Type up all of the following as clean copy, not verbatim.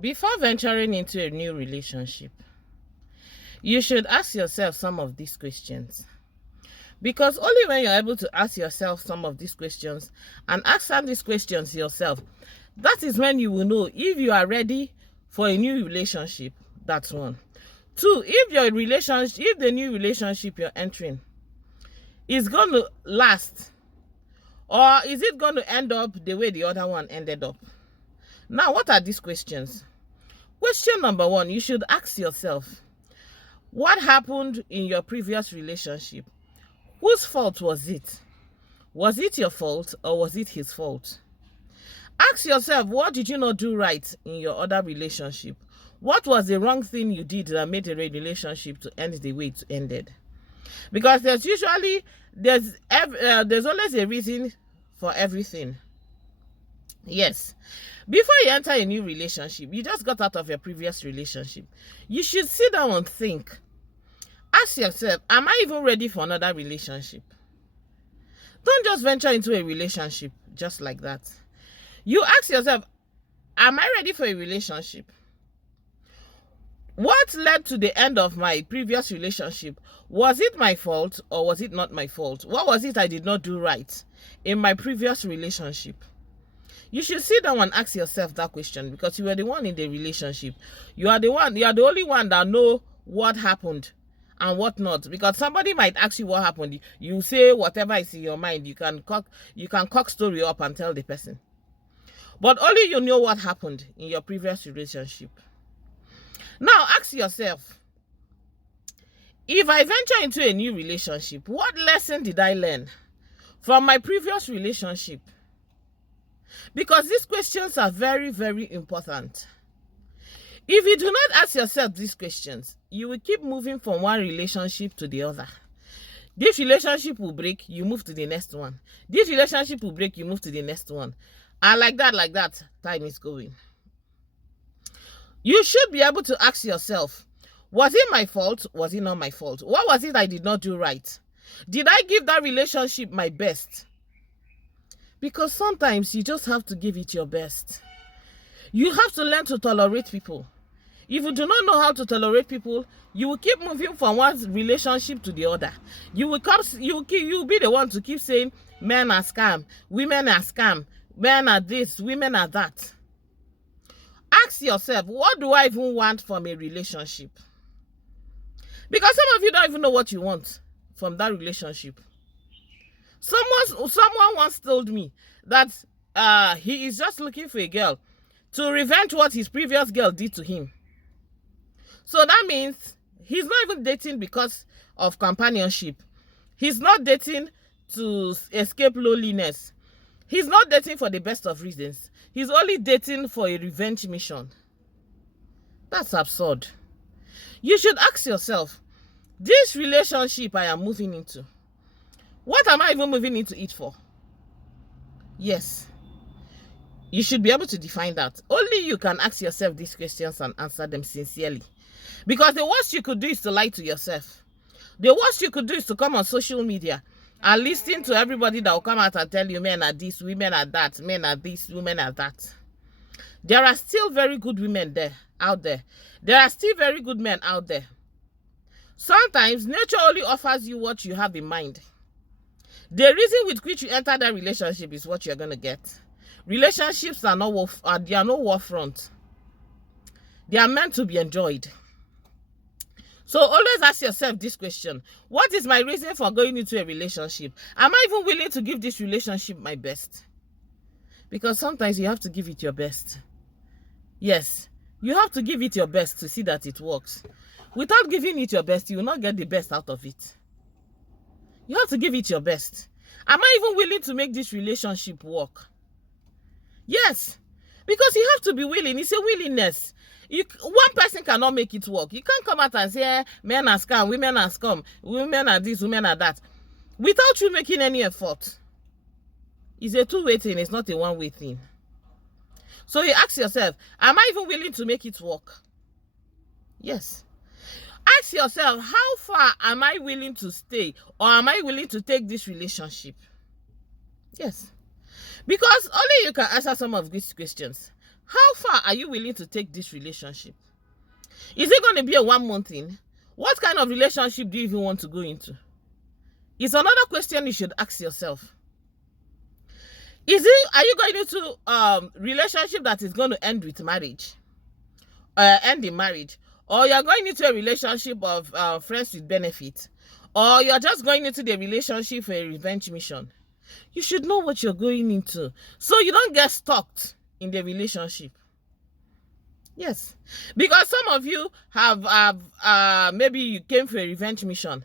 Before venturing into a new relationship, you should ask yourself some of these questions. Because only when you're able to ask yourself some of these questions and answer these questions yourself, that is when you will know if you are ready for a new relationship. That's one. Two, if the new relationship you're entering is going to last, or is it going to end up the way the other one ended up? Now, what are these questions? Question number one, you should ask yourself, what happened in your previous relationship? Whose fault was it? Was it your fault or was it his fault? Ask yourself, what did you not do right in your other relationship? What was the wrong thing you did that made the relationship to end the way it ended? Because there's always a reason for everything. Yes. Before you enter a new relationship, you just got out of your previous relationship, you should sit down and think. Ask yourself, am I even ready for another relationship? Don't just venture into a relationship just like that. You ask yourself, am I ready for a relationship? What led to the end of my previous relationship? Was it my fault or was it not my fault? What was it I did not do right in my previous relationship? You should sit down and ask yourself that question, because you are the one in the relationship. You are the only one that know what happened and what not. Because somebody might ask you what happened. You say whatever is in your mind. You can cock story up and tell the person. But only you know what happened in your previous relationship. Now ask yourself, if I venture into a new relationship, what lesson did I learn from my previous relationship? Because these questions are very, very important. If you do not ask yourself these questions, you will keep moving from one relationship to the other. This relationship will break, you move to the next one. This relationship will break, you move to the next one. And like that, time is going. You should be able to ask yourself, was it my fault? Was it not my fault? What was it I did not do right? Did I give that relationship my best? Because sometimes you just have to give it your best. You have to learn to tolerate people. If you do not know how to tolerate people, you will keep moving from one relationship to the other. You will be the one to keep saying, men are scam, women are scam, men are this, women are that. Ask yourself, what do I even want from a relationship? Because some of you don't even know what you want from that relationship. Someone once told me that he is just looking for a girl to revenge what his previous girl did to him. So that means he's not even dating because of companionship. He's not dating to escape loneliness. He's not dating for the best of reasons. He's only dating for a revenge mission. That's absurd. You should ask yourself, this relationship I am moving into, what am I even moving into it for? Yes. You should be able to define that. Only you can ask yourself these questions and answer them sincerely. Because the worst you could do is to lie to yourself. The worst you could do is to come on social media and listen to everybody that will come out and tell you men are this, women are that, men are this, women are that. There are still very good women out there. There are still very good men out there. Sometimes nature only offers you what you have in mind. The reason with which you enter that relationship is what you're going to get. Relationships are no war front. They are meant to be enjoyed. So always ask yourself this question. What is my reason for going into a relationship? Am I even willing to give this relationship my best? Because sometimes you have to give it your best. Yes, you have to give it your best to see that it works. Without giving it your best, you will not get the best out of it. You have to give it your best. Am I even willing to make this relationship work? Yes, because you have to be willing. It's a willingness. One person cannot make it work. You can't come out and say, men are scam, women are scum, women are this, women are that, without you making any effort. It's a two-way thing. It's not a one-way thing. So you ask yourself, am I even willing to make it work? Yes. Ask yourself, how far am I willing to stay, or am I willing to take this relationship? Yes. Because only you can answer some of these questions. How far are you willing to take this relationship? Is it going to be a 1 month thing? What kind of relationship do you even want to go into? It's another question you should ask yourself. Are you going into relationship that is going to end with marriage? End in marriage? Or you're going into a relationship of friends with benefit? Or you're just going into the relationship for a revenge mission? You should know what you're going into, so you don't get stuck in the relationship. Yes, because some of you have maybe you came for a revenge mission,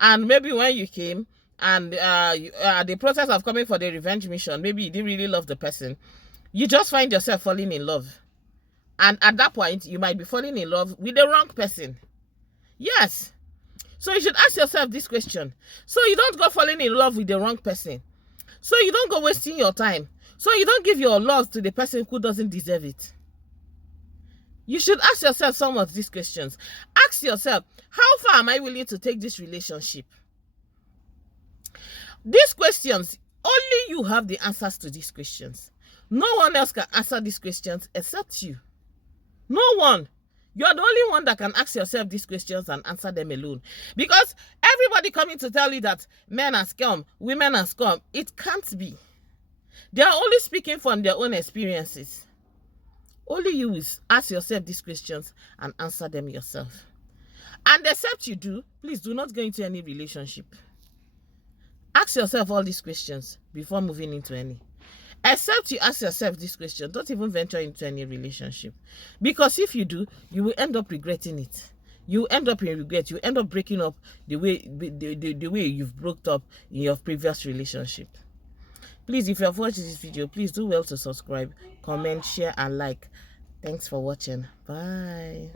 and maybe when you came and the process of coming for the revenge mission, maybe you didn't really love the person. You just find yourself falling in love, and at that point you might be falling in love with the wrong person. Yes, so you should ask yourself this question, so you don't go falling in love with the wrong person, so you don't go wasting your time, so you don't give your love to the person who doesn't deserve it. You should ask yourself some of these questions. Ask yourself, how far am I willing to take this relationship? These questions, only you have the answers to these questions. No one else can answer these questions except you. No one. You're the only one that can ask yourself these questions and answer them alone. Because everybody coming to tell you that men are scum, women are scum, it can't be. They are only speaking from their own experiences. Only you will ask yourself these questions and answer them yourself. And except you do, please do not go into any relationship. Ask yourself all these questions before moving into any. Except you ask yourself these questions, don't even venture into any relationship. Because if you do, you will end up regretting it. You end up in regret. You end up breaking up the way you've broke up in your previous relationship. Please, if you have watched this video, please do well to subscribe, comment, share, and like. Thanks for watching. Bye.